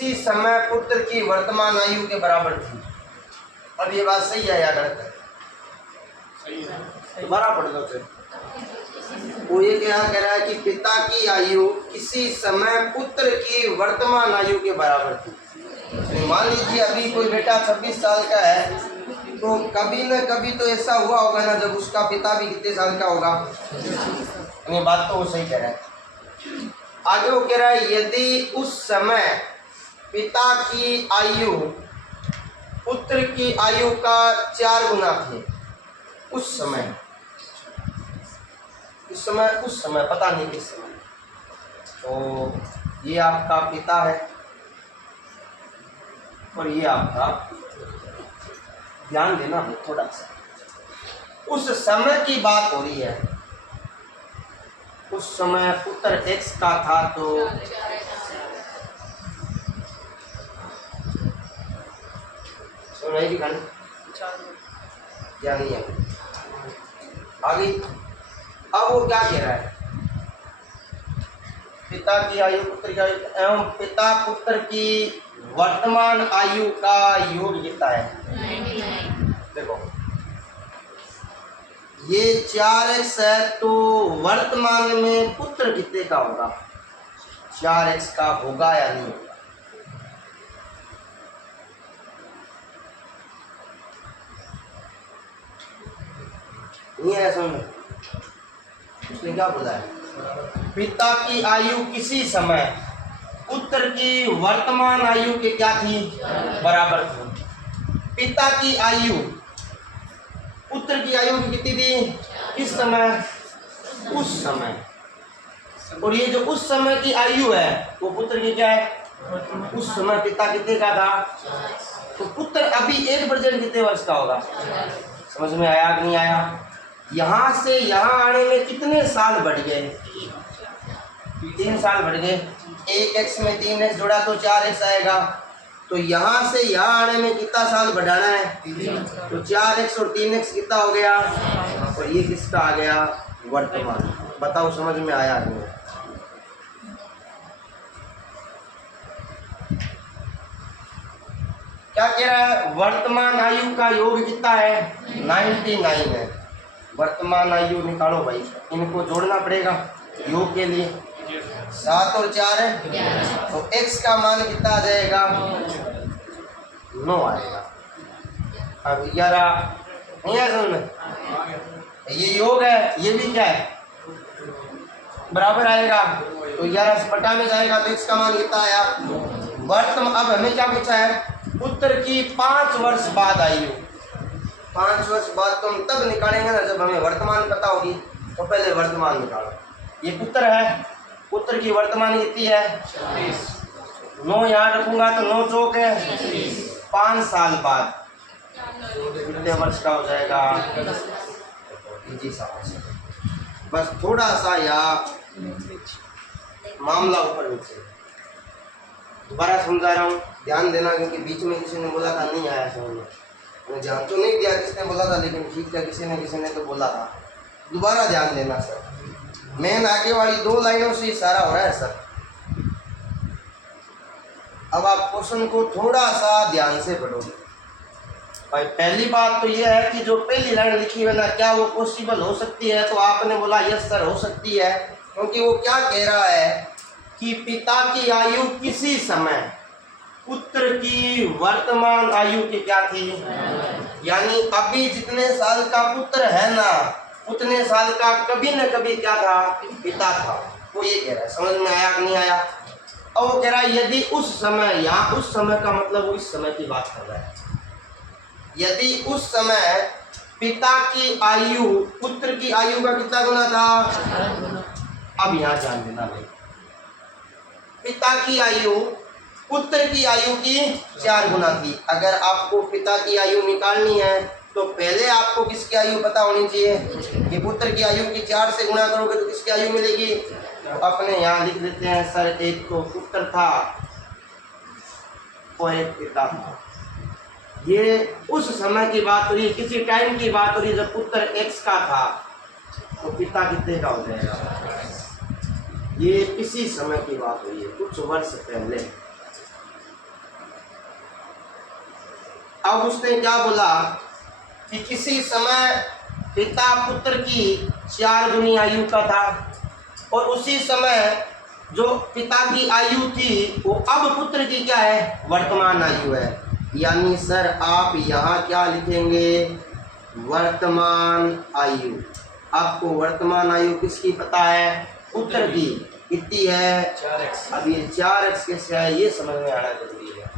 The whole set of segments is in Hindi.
किसी समय पुत्र की वर्तमान आयु के बराबर थी। अब ये बात सही है या गलत है? सही है। दोबारा पढ़ दो फिर। वो ये क्या कह रहा है कि पिता की आयु किसी समय पुत्र की वर्तमान आयु के बराबर थी। मान लीजिए अभी कोई बेटा 26 साल का है, तो कभी न कभी तो ऐसा हुआ होगा ना जब उसका पिता भी कितने साल का होगा। ये बात तो वो सही कह रहा है। आगे वो कह रहा है यदि उस समय पिता की आयु पुत्र की आयु का 4 गुना थी, उस समय पता नहीं किस समय, तो ये आपका पिता है और ये आपका, ध्यान देना थोड़ा सा, उस समय की बात हो रही है। उस समय पुत्र x का था तो सुन रही गाने या नहीं है आगे। अब वो क्या कह रहा है, पिता की आयु पुत्र की आयु एवं पिता पुत्र की वर्तमान आयु का योग कितना है। देखो ये 4x है, तो वर्तमान में पुत्र कितने का होगा, 4x का होगा या नहीं होगा। नहीं है समझ। उसने क्या बोला है, पिता की आयु किसी समय पुत्र की वर्तमान आयु के क्या थी, बराबर थी। पिता की आयु पुत्र की आयु कितनी थी, किस समय, उस समय। और ये जो उस समय की आयु है वो पुत्र की क्या है, उस समय पिता कितने का था, तो पुत्र अभी 1% कितने वर्ष का होगा। समझ में आया कि नहीं आया। यहाँ से यहाँ आने में कितने साल बढ़ गए, 3 साल बढ़ गए। 1x में 3x जोड़ा तो 4x आएगा, तो यहाँ से यहाँ आने में कितना साल बढ़ाना है, तो 4x और 3x कितना हो गया, और ये किसका आ गया, वर्तमान। बताओ समझ में आया कि नहीं। क्या कह रहा है, वर्तमान आयु का योग कितना है, 99 है। वर्तमान आयु निकालो भाई, इनको जोड़ना पड़ेगा योग के लिए। 7 और 4 है, तो x का मान कितना आ जाएगा, 9 आएगा। अब 11 नहीं है समझ में, ये योग है, ये भी क्या है, बराबर आएगा, तो 11 से बटा में जाएगा, तो x का मान कितना आया वर्तमान। अब हमें क्या पूछा है, पुत्र की 5 वर्ष बाद आयु। 5 वर्ष बाद तो हम तब निकालेंगे ना जब हमें वर्तमान पता होगी, तो पहले वर्तमान निकालो। ये पुत्र है, पुत्र की वर्तमान कितनी है, 9 यहाँ रखूंगा तो 9 चौक है, 5 साल बाद कितने वर्ष का हो जाएगा, बस थोड़ा सा या मामला ऊपर नीचे। दोबारा समझा रहा हूँ, ध्यान देना, क्योंकि बीच में किसी ने बोला था नहीं आया समझ में, मैं ध्यान तो नहीं दिया किसने बोला था, लेकिन ठीक है किसी ने तो बोला था। दोबारा ध्यान देना सर, मेन आगे वाली 2 लाइनों से इशारा हो रहा है सर। अब आप क्वेश्चन को थोड़ा सा ध्यान से पढ़ोगे भाई। पहली बात तो यह है कि जो पहली लाइन लिखी है ना, क्या वो पॉसिबल हो सकती है, तो आपने बोला यस सर हो सकती है, क्योंकि वो क्या कह रहा है कि पिता की आयु किसी समय पुत्र की वर्तमान आयु की क्या थी, यानी अभी जितने साल का पुत्र है ना, उतने साल का कभी न कभी क्या था, पिता था। वो ये कह रहा है, समझ में आया कि नहीं आया। और वो कह रहा है यदि उस समय, यहाँ उस समय का मतलब वो इस समय की बात कर रहा है, यदि उस समय पिता की आयु पुत्र की आयु का कितना गुना था। अब यहाँ ध्यान देना भाई, पिता की आयु पुत्र की आयु की 4 गुना थी। अगर आपको पिता की आयु निकालनी है तो पहले आपको किसकी आयु पता होनी चाहिए, कि पुत्र की आयु की 4 से गुणा करोगे तो किसकी आयु मिलेगी। तो अपने यहाँ लिख देते हैं सर, एक तो पुत्र था और एक पिता था। ये उस समय की बात हो रही है, किसी टाइम की बात हो रही है जब पुत्र x का था, तो पिता कितने का हो जाएगा। ये किसी समय की बात हो रही है, कुछ वर्ष पहले। अब उसने क्या बोला कि किसी समय पिता पुत्र की 4 गुनी आयु का था और उसी समय जो पिता की आयु थी वो अब पुत्र की क्या है, वर्तमान आयु है। यानी सर आप यहाँ क्या लिखेंगे, वर्तमान आयु। आपको वर्तमान आयु किसकी पता है, पुत्र की। कितनी है, 4x। अब ये 4x कैसे है ये समझ में आना जरूरी है।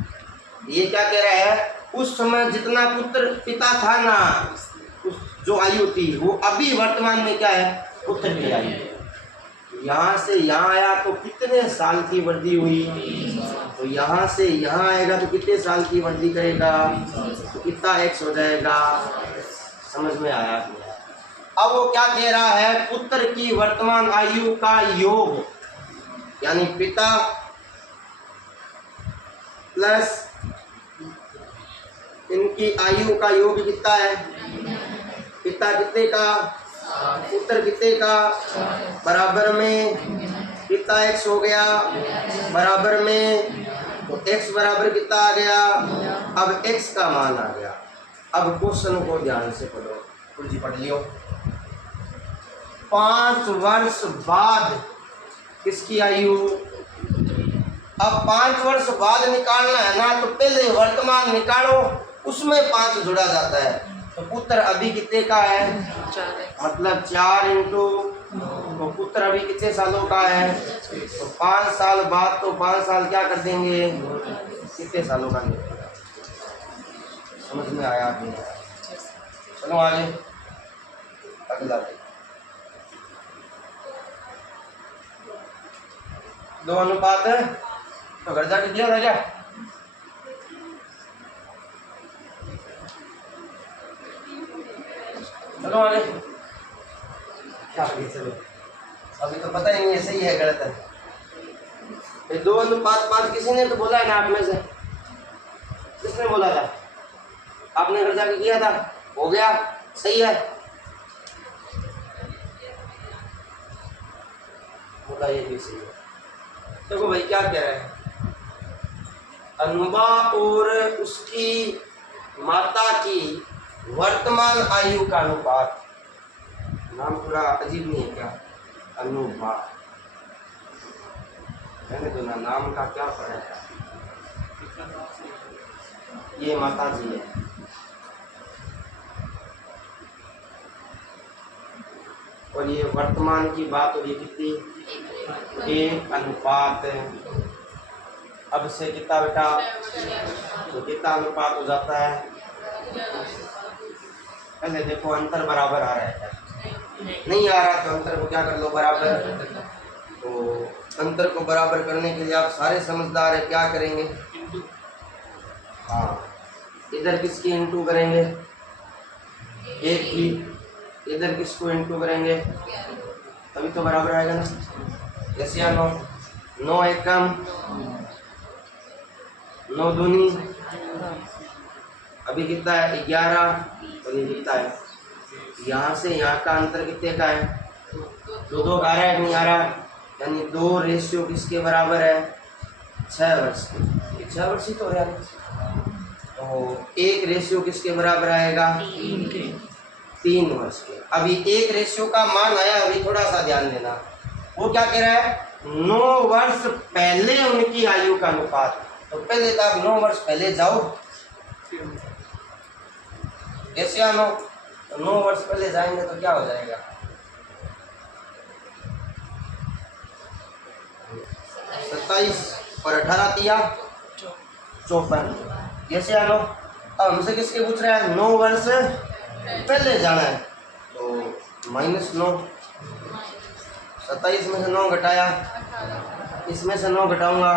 ये क्या कह रहा है, उस समय जितना पुत्र पिता था ना, उस जो आयु थी वो अभी वर्तमान में क्या है, पुत्र की आयु। यहाँ से यहाँ आया तो कितने साल की वृद्धि हुई, तो यहाँ से यहाँ आएगा तो कितने साल की वृद्धि करेगा, तो कितना x हो जाएगा। समझ में आया। अब वो क्या कह रहा है, पुत्र की वर्तमान आयु का योग, यानी पिता प्लस इनकी आयु का योग कितना है, पिता कितने का, पुत्र कितने का, बराबर में कितना x हो गया, बराबर में, तो x बराबर कितना आ गया, अब x का मान आ गया। अब क्वेश्चन को ध्यान से पढ़ो, कुर्जी पढ़ लियो। 5 वर्ष बाद किसकी आयु, अब 5 वर्ष बाद निकालना है ना, तो पहले वर्तमान निकालो, उसमें 5 जुड़ा जाता है। तो पुत्र अभी कितने का है, मतलब 4 इंटू, तो पुत्र अभी कितने सालों का है, तो 5 साल बाद, तो 5 साल क्या कर देंगे, कितने सालों का निकलेगा। समझ में आया आपने। चलो आगे अगला, 2 अनुपात है तो घर जाके दिया था क्या, चलो आगे क्या आगे चलो, अभी तो पता ही नहीं है सही है गलत है। ये 2 अनुपात 5 किसी ने तो बोला है ना आप में से, किसने बोला था, आपने घर जाके किया था, हो गया सही है, बोला ये भी सही है। देखो भाई क्या कह रहे हैं, अनुबा और उसकी माता की वर्तमान आयु का अनुपात, नाम थोड़ा अजीब नहीं है क्या, अनुबा, मैंने तो ना नाम का क्या पढ़ा है, ये माता जी है, और ये वर्तमान की बात, और ये कितनी, 1 अनुपात, अब से कितना बेटा, तो कितना अनुपात हो जाता है, पहले देखो अंतर बराबर आ रहा है क्या, नहीं आ रहा तो अंतर को क्या कर लो बराबर। तो अंतर को बराबर करने के लिए आप सारे समझदार है, क्या करेंगे, हाँ इधर किसकी इंटू करेंगे, 1 की, इधर किसको इंटू करेंगे, तभी तो बराबर आएगा ना, जैसे या 9, 9 एकम 9 दूनी, अभी कितना है 11, और ये कितना है, यहाँ से यहाँ का अंतर कितने का है, 2 आ रहा है नहीं आ रहा, यानी 2 रेशियो किसके बराबर है, 6 वर्ष के, 6 वर्ष ही तो है, तो 1 रेशियो किसके बराबर आएगा, 3 वर्ष के। अभी 1 रेशियो का मान आया, अभी थोड़ा सा ध्यान देना, वो क्या कह रहा है, 9 वर्ष पहले उनकी आयु का अनुपात, तो पहले तो आप 9 वर्ष पहले जाओ, कैसे आनो, तो 9 वर्ष पहले जाएंगे तो क्या हो जाएगा, 27 और 18 तिया 54, कैसे आनो। अब हमसे किसके पूछ रहा है, 9 वर्ष पहले जाना है, तो -9, 27 में से 9 घटाया, इसमें से 9 घटाऊंगा,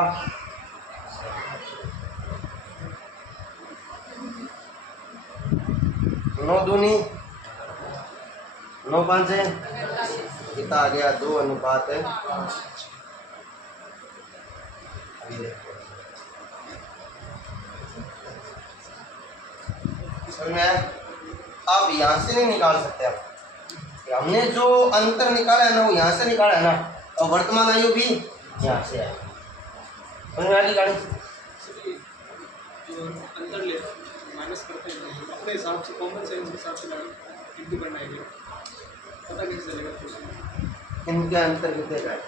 9 दूनी 9 5 कितना आ गया, 2 अनुपात है, आप यहाँ से नहीं निकाल सकते, आप हमने जो अंतर निकाला है ना वो यहाँ से निकाला है ना, और वर्तमान आयु भी यहाँ से है, समझ में आ गई गाड़ी, जो अंतर ले माइनस से कॉमन सेंस के हिसाब से इंटू करना है, पता कैसे चलेगा क्वेश्चन? इनके अंतर कितने का है?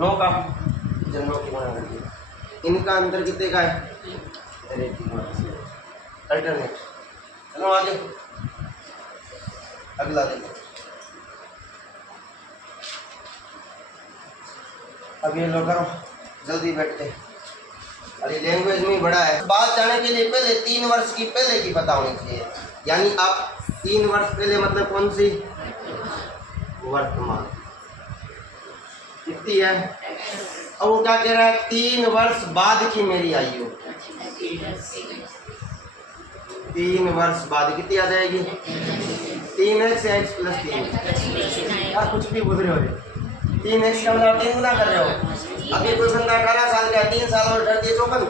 नो का जनों की गुणा करके इनका अंतर कितने का है? अल्टरनेट। चलो आगे अगला देखो। अब ये लो करो जल्दी बैठ के। अरे लैंग्वेज में बड़ा है। बात जाने के लिए पहले 3 वर्ष की पहले की पता होनी चाहिए। यानी आप 3 वर्ष पहले मतलब कौन सी? वर्तमान कितनी है? अब वो क्या कह रहा है? 3 वर्ष बाद की मेरी आयु। 3 वर्ष बाद कितनी आ जाएगी? 3x या x प्लस 3? यार कुछ भी बोल रहे हो। 3x का मतलब 3 गुना कर रहे हो। अभी कोई बंदा 18 साल का 3 साल और डर दिए 54।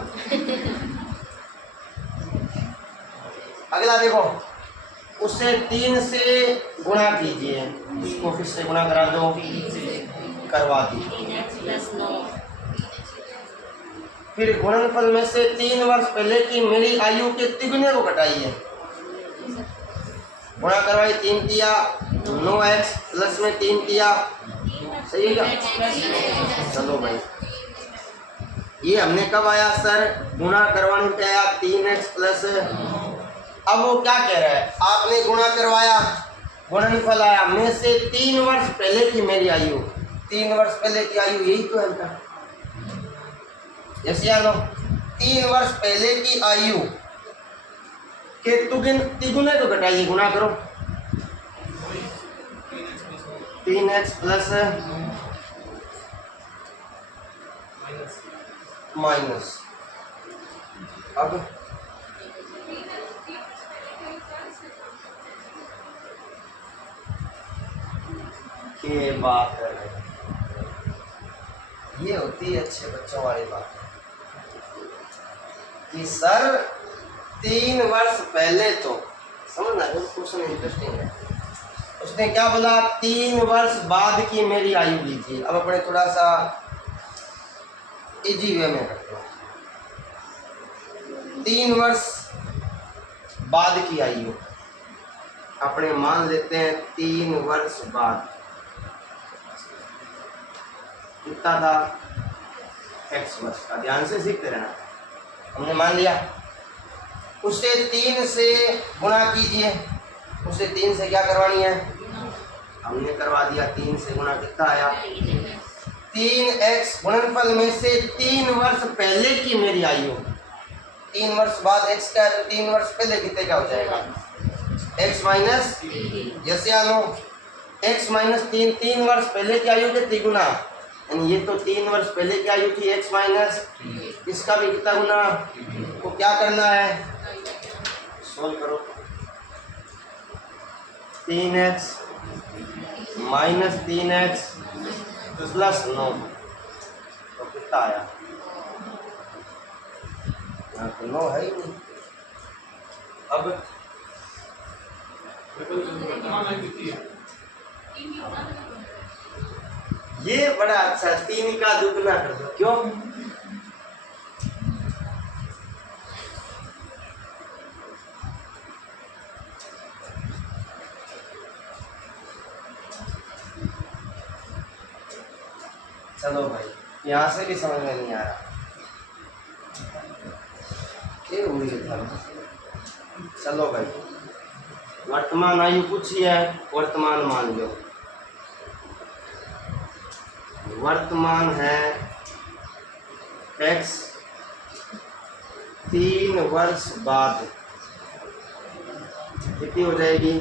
अगला देखो, उससे 3 से गुणा कीजिए। इसको फिर से गुणा करा दो, करवा दी। फिर गुणनफल में से 3 वर्ष पहले की मेरी आयु के तिगुने को घटाइए। गुणा करवाई 3 तिया 9x प्लस में 3 तिया, सही है क्या? चलो भाई, ये हमने कब आया सर? गुणा करवाने पे आया 3x प्लस। अब वो क्या कह रहा है? आपने गुणा करवाया, गुणनफल आया, में से 3 वर्ष पहले की मेरी आयु। 3 वर्ष पहले की आयु यही तो है। यस या नो? 3 वर्ष पहले की आयु के तिगुने को घटाइए, गुणा करो। 3x plus minus. अब ये बात है, ये होती है अच्छे बच्चों वाली बात कि सर 3 वर्ष पहले तो समझना, क्वेश्चन इंटरेस्टिंग है। उसने क्या बोला? 3 वर्ष बाद की मेरी आयु लीजिए। अब अपने थोड़ा सा इजी वे में करते हैं। 3 वर्ष बाद की आयु अपने मान लेते हैं। 3 वर्ष बाद कितना था? x वर्ष का। ध्यान से सीखते रहना। हमने मान लिया, उससे 3 से गुणा कीजिए। उससे 3 से क्या करवानी है? हमने करवा दिया। 3 से गुणा कितना आया? 3x। गुणनफल में से 3 वर्ष पहले की मेरी आयु। 3 वर्ष बाद x का है तो 3 वर्ष पहले कितने का हो जाएगा? x माइनस, यस या नो? x माइनस 3 वर्ष पहले की आयु के तिगुना। यानी ये तो 3 वर्ष पहले की आयु थी x माइनस, इसका भी कितना गुना? तो क्या करना है? सोल्व करो। 3x माइनस 3x प्लस 9 तो कितना आया? यहाँ तो 9 है ही नहीं। अब वर्तमान आयु कितनी है? ये बड़ा अच्छा, 3 का दुगना कर दो। क्यों? चलो भाई, यहाँ से भी समझ में नहीं आ रहा। ये हुई था। चलो भाई, वर्तमान आयु पूछी है, वर्तमान मान लो। वर्तमान है x 3 वर्ष बाद कितनी हो जाएगी?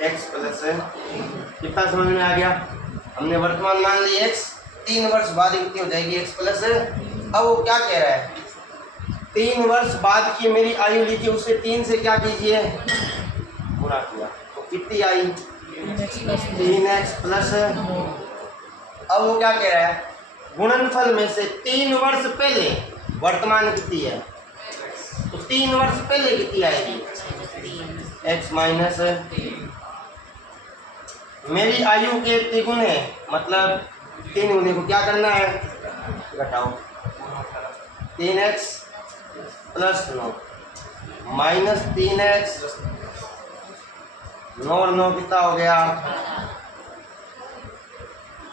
x प्लस कितना समझ में आ गया? हमने वर्तमान मान ली x, 3 वर्ष बाद कितनी हो जाएगी? x plus. अब वो क्या कह रहा है? 3 वर्ष बाद की मेरी आयु लीजिए, उससे 3 से क्या कीजिए? गुणा किया तो कितनी आई? 3x plus. अब वो क्या कह रहा है? गुणनफल में से 3 वर्ष पहले वर्तमान कितनी है? तो 3 वर्ष पहले कितनी आएगी? x माइनस मेरी आयु के तिगुने, मतलब 3 गुने को क्या करना है? घटाओ 3x प्लस 9 माइनस 3x 9 और 9 कितना हो गया।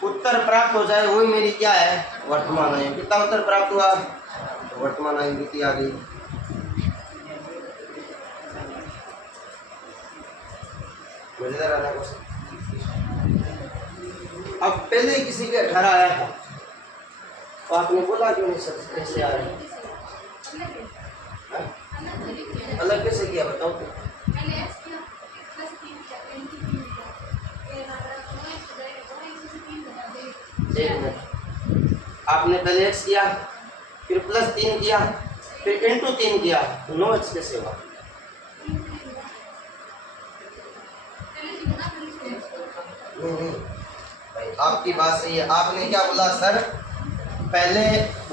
उत्तर प्राप्त हो जाए वही मेरी क्या है वर्तमान आयु। कितना उत्तर प्राप्त हुआ तो वर्तमान आयु कितनी आ गई। मजेदार आना कुछ। अब पहले किसी के 18 आया था तो आपने बोला क्यों नहीं सर कैसे आ रहे हैं? अलग कैसे किया बताओ तो। एक मिनट, आपने पहले x किया फिर प्लस 3 किया फिर इंटू 3 किया तो 9x कैसे हुआ। नहीं भाई आपकी बात सही है। आपने क्या बोला सर पहले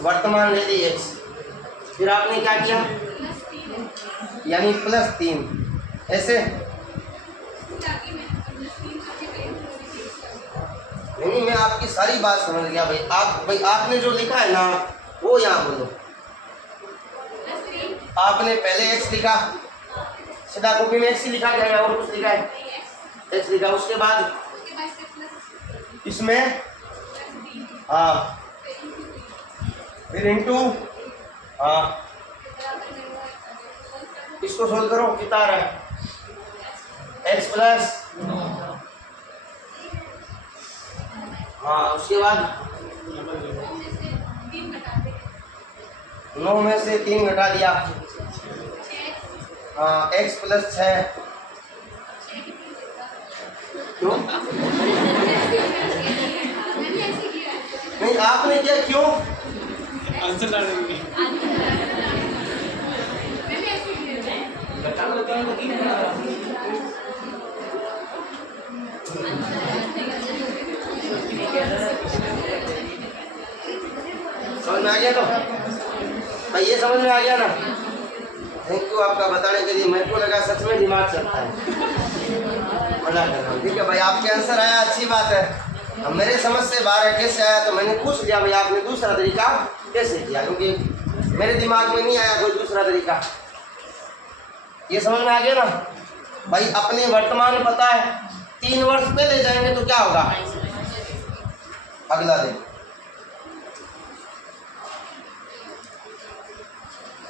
वर्तमान ले ली x फिर आपने क्या किया यानी प्लस 3 ऐसे। नहीं मैं आपकी सारी बात समझ गया भाई आपने जो लिखा है ना वो यहाँ बोलो। आपने पहले x लिखा सीधा कॉपी में x ही लिखा गया और कुछ लिखा है x लिखा उसके बाद इसमें हाँ फिर इंटू हाँ इसको सोल्व करो कितना आ रहा है x प्लस हाँ उसके बाद 9 में से 3 घटा दिया हाँ x प्लस 6 क्यों नहीं आपने क्या क्यों आंसर ला देंगे। समझ में आ गया तो भाई ये समझ में आ गया ना। थैंक यू आपका बताने के लिए। मेरे को लगा सच में दिमाग चलता है मना कर रहा हूँ। ठीक है भाई आपके आंसर आया अच्छी बात है। अब मेरे समझ से बाहर है कैसे आया तो मैंने पूछ लिया भाई आपने दूसरा तरीका कैसे किया क्योंकि मेरे दिमाग में नहीं आया कोई दूसरा तरीका। ये समझ में आ गया ना भाई। अपने वर्तमान पता है 3 वर्ष पहले जाएंगे तो क्या होगा अगला दिन।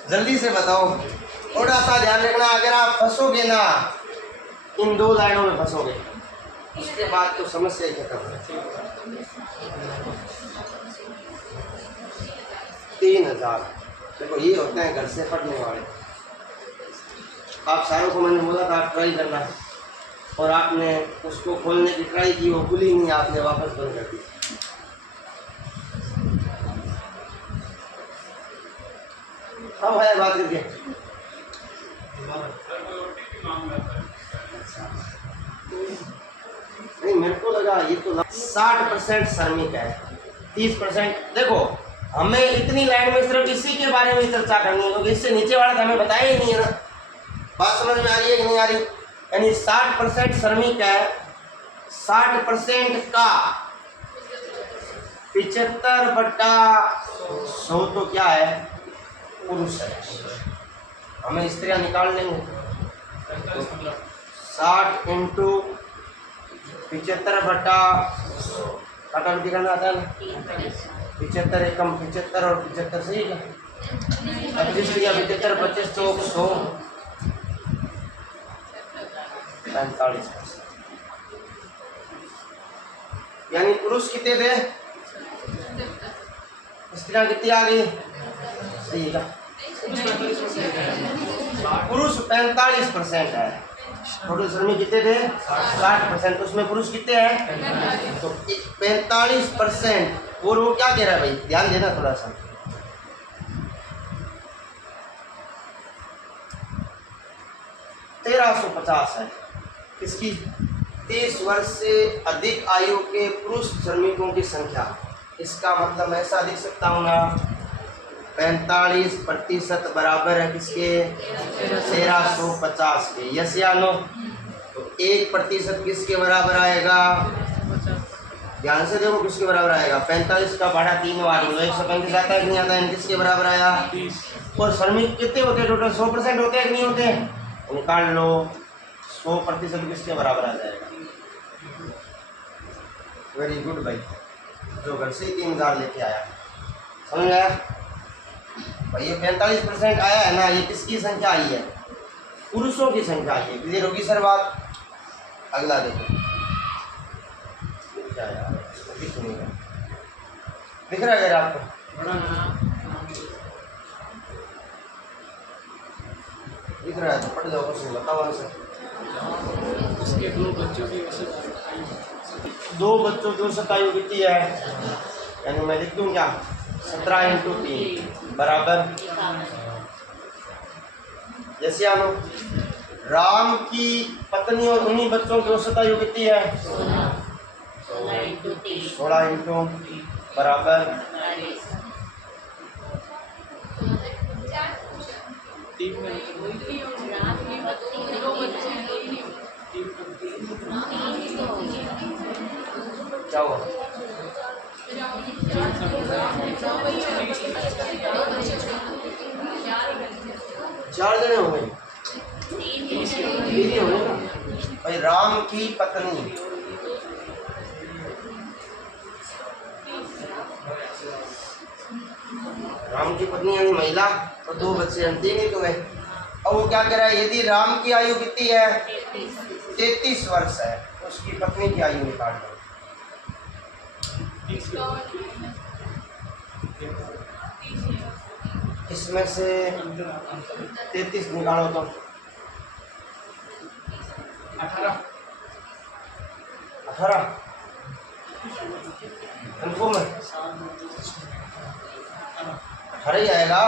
जल्दी से बताओ थोड़ा सा ध्यान रखना। अगर आप फंसोगे ना इन 2 लाइनों में फंसोगे उसके बाद तो समस्या ही खत्म है। 3000 देखो ये होते हैं घर से पढ़ने वाले। आप सारों को मैंने बोला था ट्राई करना और आपने उसको खोलने की ट्राई की वो खुली नहीं आपने वापस बंद कर दी। हाँ भाई बात करके नहीं मेरे को लगा ये तो 60% श्रमिक है 30%। देखो हमें इतनी लाइन में सिर्फ इसी के बारे में चर्चा करनी है क्योंकि इससे नीचे वाला तो हमें बताया ही नहीं है ना। बात समझ में आ रही है कि नहीं आ रही। यानी 60% श्रमिक है 60% का 75/100 तो क्या है पुरुष है। हमें स्त्रियां निकाल लेंगे 60 इंटू 75/100 काटाकुटी करना आता है ना। 75 एकम 75 और 75 सही है 25 या 75 25 तो 100 45। यानी पुरुष कितने थे स्त्रियां कितनी आ गई सही है। पुरुष 45% है। टोटल श्रमिक कितने थे 60%। तो उसमें पुरुष कितने हैं तो 45%। और वो क्या कह रहा है भाई ध्यान देना थोड़ा सा। $1350 है किसकी 30 वर्ष से अधिक आयु के पुरुष श्रमिकों की संख्या। इसका मतलब ऐसा लिख सकता हूँ ना 45% बराबर है किसके 1350 के। यस या नो। तो 1% किसके बराबर आएगा ध्यान से देखो किसके बराबर आएगा। 45 का पढ़ा 3 बार 135 आता है कि नहीं आता है, किसके बराबर आया। 30 और श्रमिक कितने होते हैं टोटल, 100% होते हैं कि नहीं होते, निकाल लो 100% किसके बराबर आ जाएगा। वेरी गुड भाई, जो घर से 3000 लेके आया, समझ आया भाई। ये 45% आया है ना, ये किसकी संख्या आई है, पुरुषों की संख्या आई है। क्लियर होगी सर बात। अगला देखो क्या है, दिख नहीं रहा, दिख रहा है आपको, दिख रहा है तो पढ़ जाओ, क्वेश्चन बताओ आंसर। उसके 2 बच्चों की औसत आयु 2 बच्चों की औसत आयु कितनी है, यानी मैं लिख दूं क्या, 17 × 3 बराबर। जैसे आनो राम की पत्नी और उन्हीं बच्चों की औसत आयु कितनी है, 16 × बराबर 3 में क्या हुआ। 4 जने हो गए, 3 ही हो गए ना भाई। राम की पत्नी, राम की पत्नी यानी महिला, और 2 बच्चे हम 3 ही तो गए। अब वो क्या कह रहा है, यदि राम की आयु कितनी है, 33 वर्ष है, तो उसकी पत्नी की आयु निकाल दो। इसमें से 33 निकालो तो 18 कन्फर्म है, 18 ही आएगा।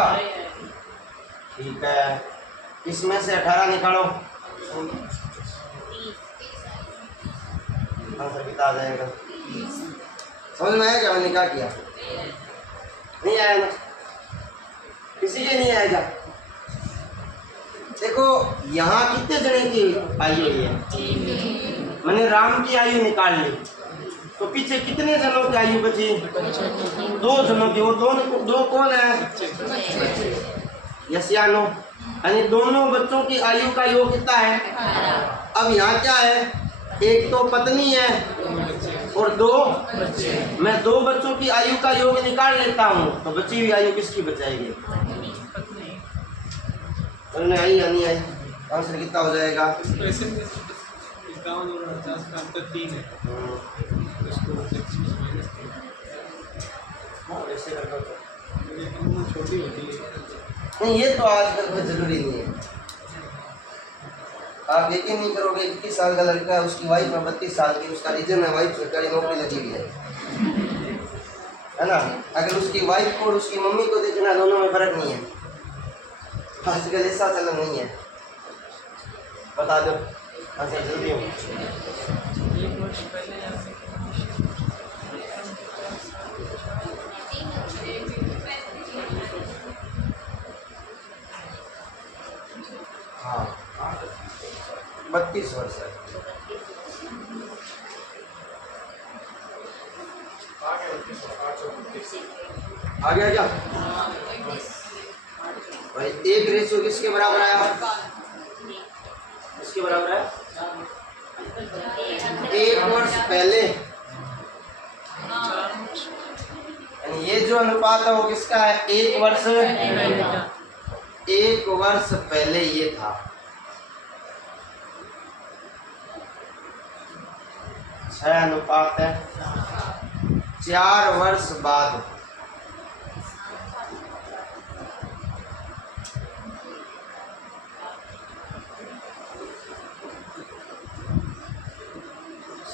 ठीक है, इसमें से 18 निकालो, आंसर कितना आ जाएगा। समझ में आया क्या मैंने क्या किया, नहीं आया ना, किसी के नहीं आएगा। देखो यहाँ कितने जने की आयु है, मैंने राम की आयु निकाल ली, तो पीछे कितने जनों की आयु बची, 2 जनों की। वो दो कौन है, यस या नो, यानी दोनों बच्चों की आयु का योग कितना है। अब यहाँ क्या है, एक तो पत्नी है और 2 मैं 2 बच्चों की आयु का योग निकाल लेता हूँ, तो बची हुई आयु किसकी बचाएगी, उन्हें आई या नहीं आई। आंसर कितना हो जाएगा, वैसे 51 और 50 का अंतर 3 है, उसको 25 माइनस 3 ऐसे करके लेकिन छोटी होती है। नहीं, ये तो आजकल कोई जरूरी नहीं है। आप यकीन नहीं करोगे, 21 साल का लड़का है, उसकी वाइफ है 32 साल की, उसका रीजन है वाइफ सरकारी नौकरी लगी हुई है ना। अगर उसकी वाइफ को और उसकी मम्मी को देखना, दोनों में फर्क नहीं है। आजकल ऐसा चलन नहीं है, बता दो आंसर जल्दी हो। हाँ 32 वर्ष है। आ गया क्या भाई। 1 रेशियो किसके बराबर आया, किसके बराबर है, 1 वर्ष पहले, यानी ये जो अनुपात है वो किसका है, 1 वर्ष पहले ये था। 6 अनुपात है 4 वर्ष बाद,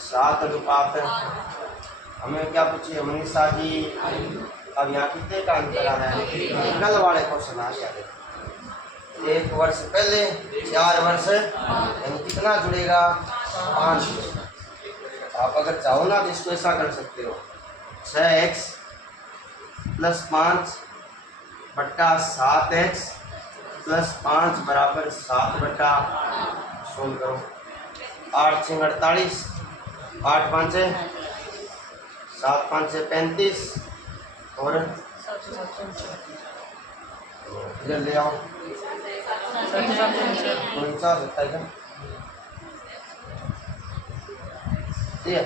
सात अनुपात है। हमें क्या पूछिए मनीषा जी, अब यहाँ कितने का अंतर आ रहा है, कल वाले क्वेश्चन आ गया। 1 वर्ष पहले 4 वर्ष, यानी कितना जुड़ेगा, 5। आप अगर चाहो ना तो इसको ऐसा कर सकते हो, 6x + 5 बट्टा 7x + 5 बराबर 7/, सोल्व करो। 8 × 6 = 48, 8 × 5 = 7 5 6 35 और 7 7 इधर ले आओ 7 कौन सा सकता है क्या ये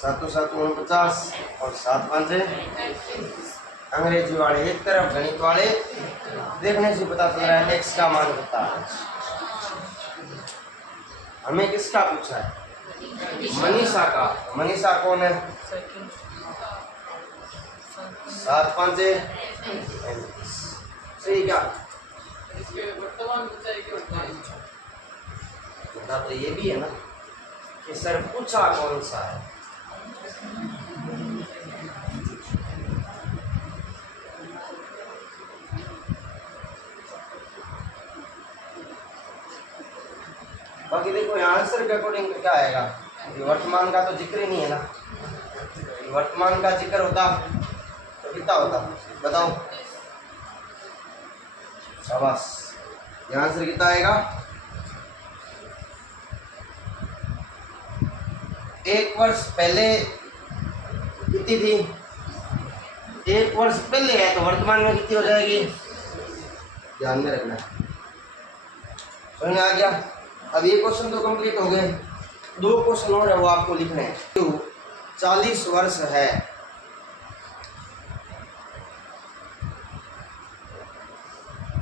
7 7 49 और 7 5 अंग्रेजी वाले एक तरफ, गणित वाले देखने से पता चल रहा है x का मान कितना है। हमें किसका पूछा है? मनीषा का। मनीषा कौन है? 7 5 सही क्या? इसके वर्तमान ऊंचाई क्या होता है? बता तो ये भी है ना कि सर पूछा कौन सा है। बाकी देखो यहाँ आंसर के अकॉर्डिंग क्या आएगा, ये वर्तमान का तो जिक्र ही नहीं है ना। वर्तमान का जिक्र होता तो कितना होता बताओ? शाबाश। ये आंसर कितना आएगा? 1 वर्ष पहले कितनी थी? 1 वर्ष पहले है तो वर्तमान में कितनी हो जाएगी? ध्यान में रखना। समझ आ गया? अब ये क्वेश्चन तो कंप्लीट हो गए, 2 क्वेश्चन और है वो आपको लिखने हैं। 40 वर्ष है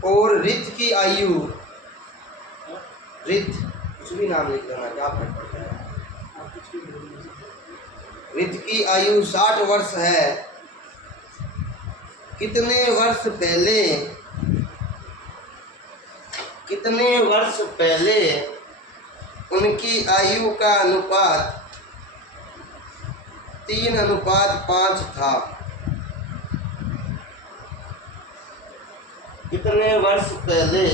और रित की आयु, रित कुछ भी नाम लिख देना, क्या फर्क पड़ता है। रित की आयु 60 वर्ष है, कितने वर्ष पहले उनकी आयु का अनुपात 3:5 था? कितने वर्ष पहले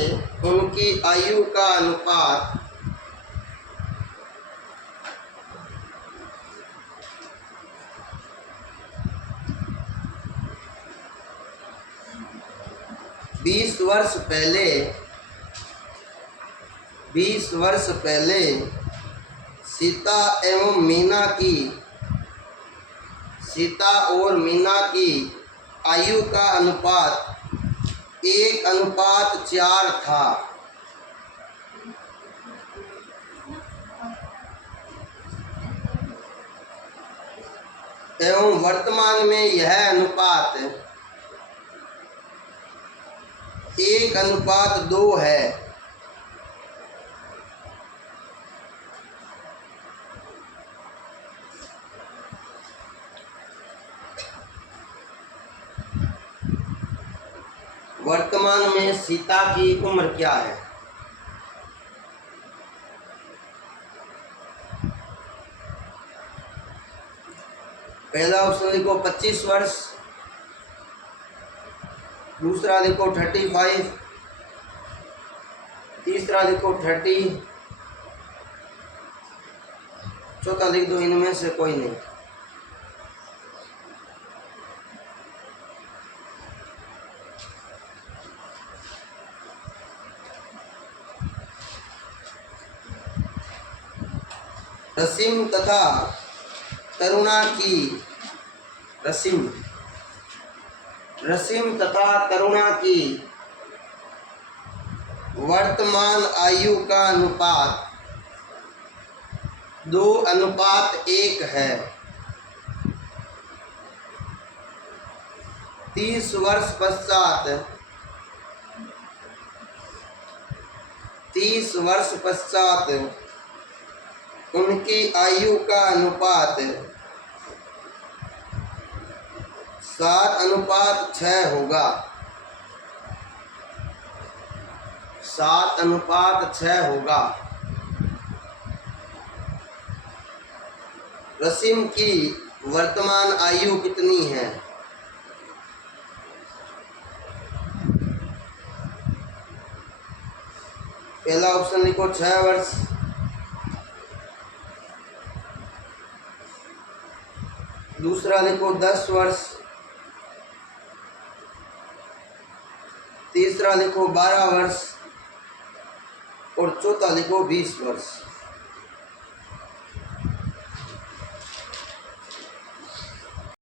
उनकी आयु का अनुपात 20 वर्ष पहले सीता और मीना की आयु का अनुपात 1:4 था। एवं वर्तमान में यह अनुपात 1:2 है। वर्तमान में सीता की उम्र क्या है? पहला ऑप्शन लिखो 25 वर्ष, दूसरा लिखो 35, तीसरा लिखो 30, चौथा लिख दो इनमें से कोई नहीं। रसीम तथा तरुणा की वर्तमान आयु का अनुपात 2:1 है। 30 वर्ष पश्चात उनकी आयु का अनुपात 7:6 होगा। 7:6 होगा। रसीम की वर्तमान आयु कितनी है? पहला ऑप्शन लिखो 6 वर्ष, दूसरा लिखो 10 वर्ष, तीसरा लिखो 12 वर्ष, और चौथा लिखो 20 वर्ष।